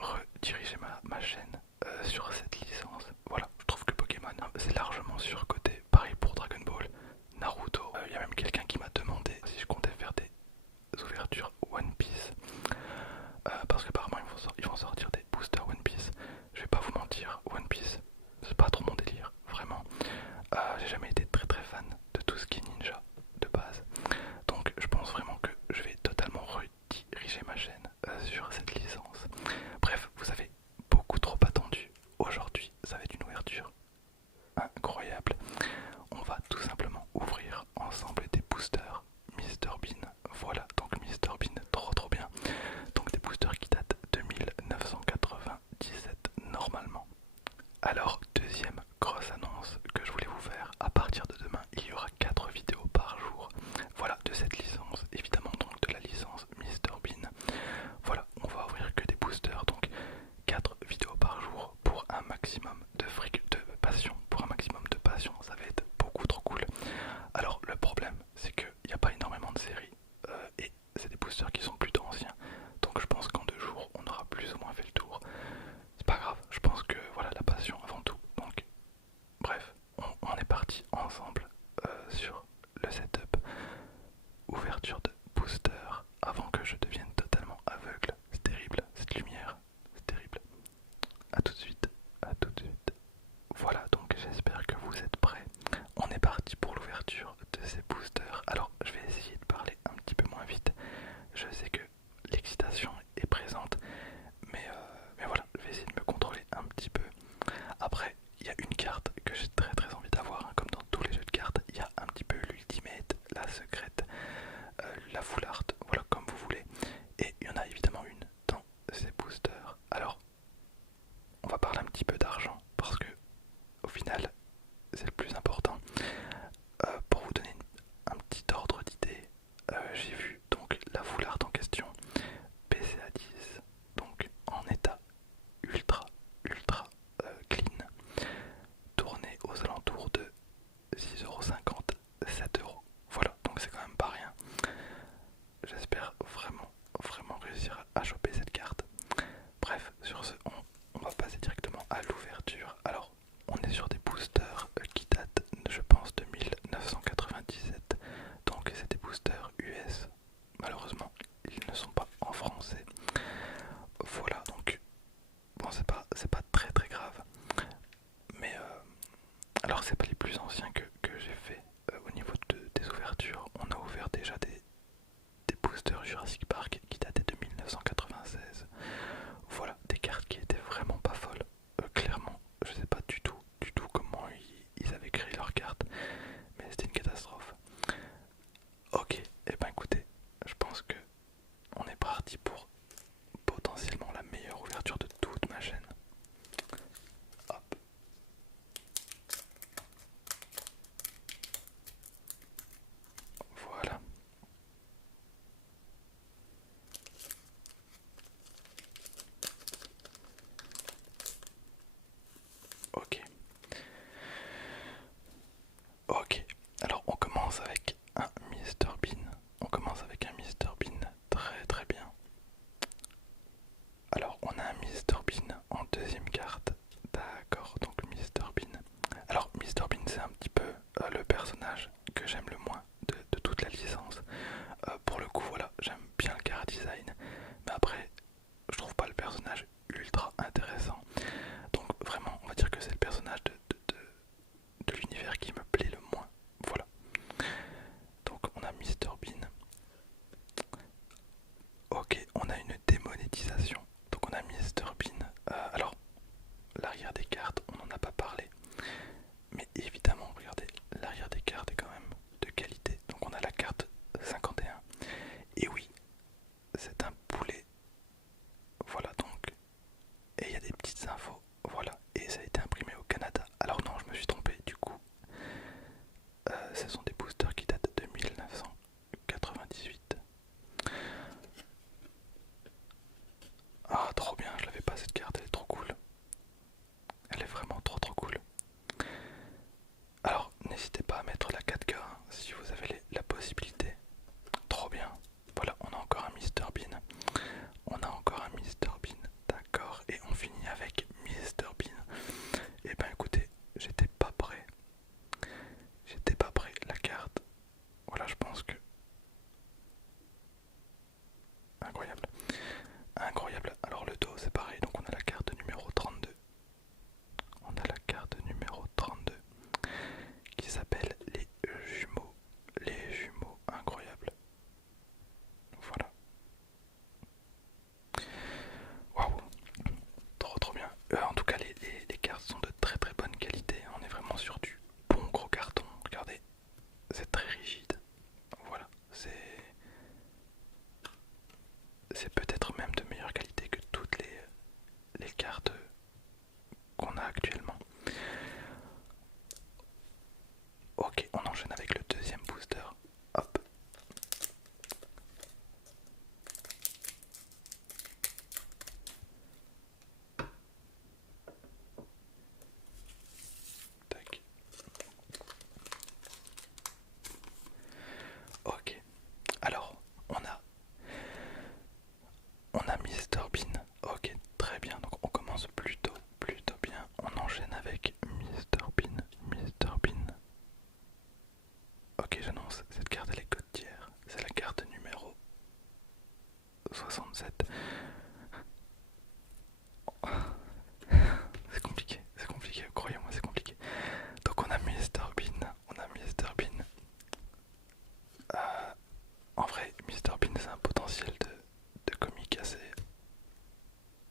rediriger ma chaîne sur cette licence. Voilà, je trouve que Pokémon c'est largement surcoté. Pareil pour Dragon Ball, Naruto. Il y a même quelqu'un qui m'a demandé si je comptais faire des ouvertures One Piece. Parce qu'apparemment ils vont sortir des boosters One Piece. Je vais pas vous mentir, One Piece, c'est pas trop mon délire, vraiment. J'ai jamais été très très fan de tout ce qui est ninja de base. Donc je pense vraiment que je vais totalement rediriger ma chaîne sur cette licence. Bref, vous avez beaucoup trop attendu. Aujourd'hui, ça va être une ouverture incroyable. On va tout simplement ouvrir ensemble des boosters Mr Bean. Voilà, donc Mr Bean, trop trop bien. Donc des boosters qui datent de 1999.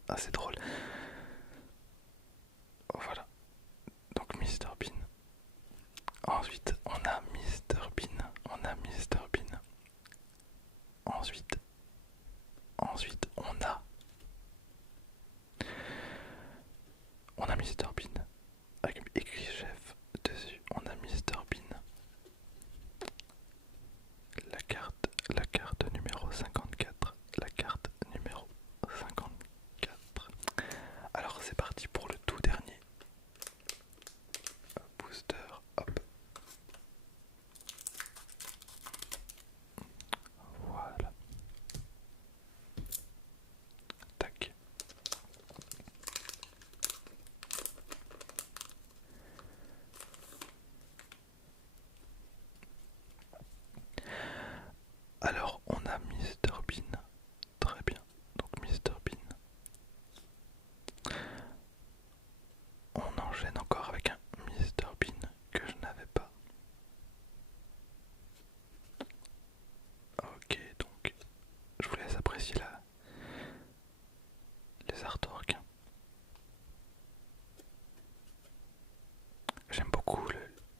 assez drôle. Voilà, donc Mr Bean. Ensuite, on a Mr Bean. On a Mr Bean. Ensuite, on a Mr Bean. Avec écrit chef dessus, on a Mr Bean. La carte numéro 54. La carte numéro 54. Alors c'est parti pour le tout dernier booster. Hop. Voilà. Tac. Alors on a Mr Bean. Très bien. Donc Mr Bean. On enchaîne encore avec un Mr Bean que je n'avais pas. Ok, donc je vous laisse apprécier les artworks. J'aime beaucoup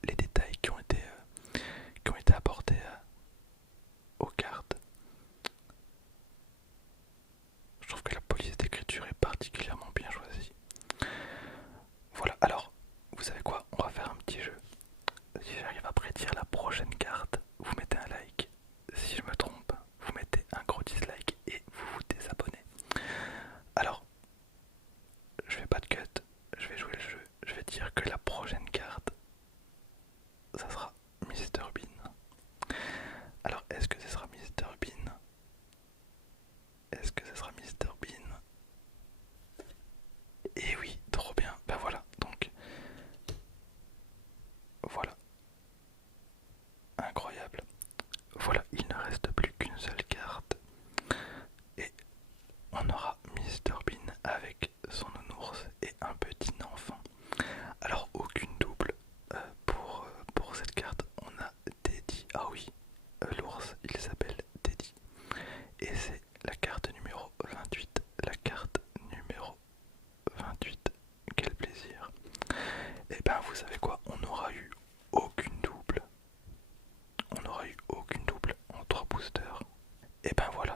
les détails qui ont été apportés aux cartes. Je trouve que la police d'écriture est particulièrement bien choisie. Voilà, alors, vous savez quoi? On va faire un petit jeu. Si j'arrive à prédire la prochaine carte, vous mettez un like. Si je me trompe, vous mettez un gros dislike et vous vous désabonnez. Alors, je fais pas de cut, je vais jouer le jeu. Je vais dire que la prochaine carte, ça sera Mr Bean. Alors, est-ce que ce sera Mr Bean? Est-ce que ce sera Mr Bean? Et oui, trop bien. Ben voilà, donc voilà, incroyable. Voilà, il ne reste plus qu'une seule carte et on aura Mr Bean avec son nounours et un petit enfant. Alors aucune double pour cette carte. On a Teddy. Ah oui, l'ours il s'appelle Teddy. Et c'est la carte numéro 28. La carte numéro 28. Quel plaisir. Et ben vous savez quoi, on n'aura eu aucune double. On n'aura eu aucune double en 3 boosters. Et ben voilà.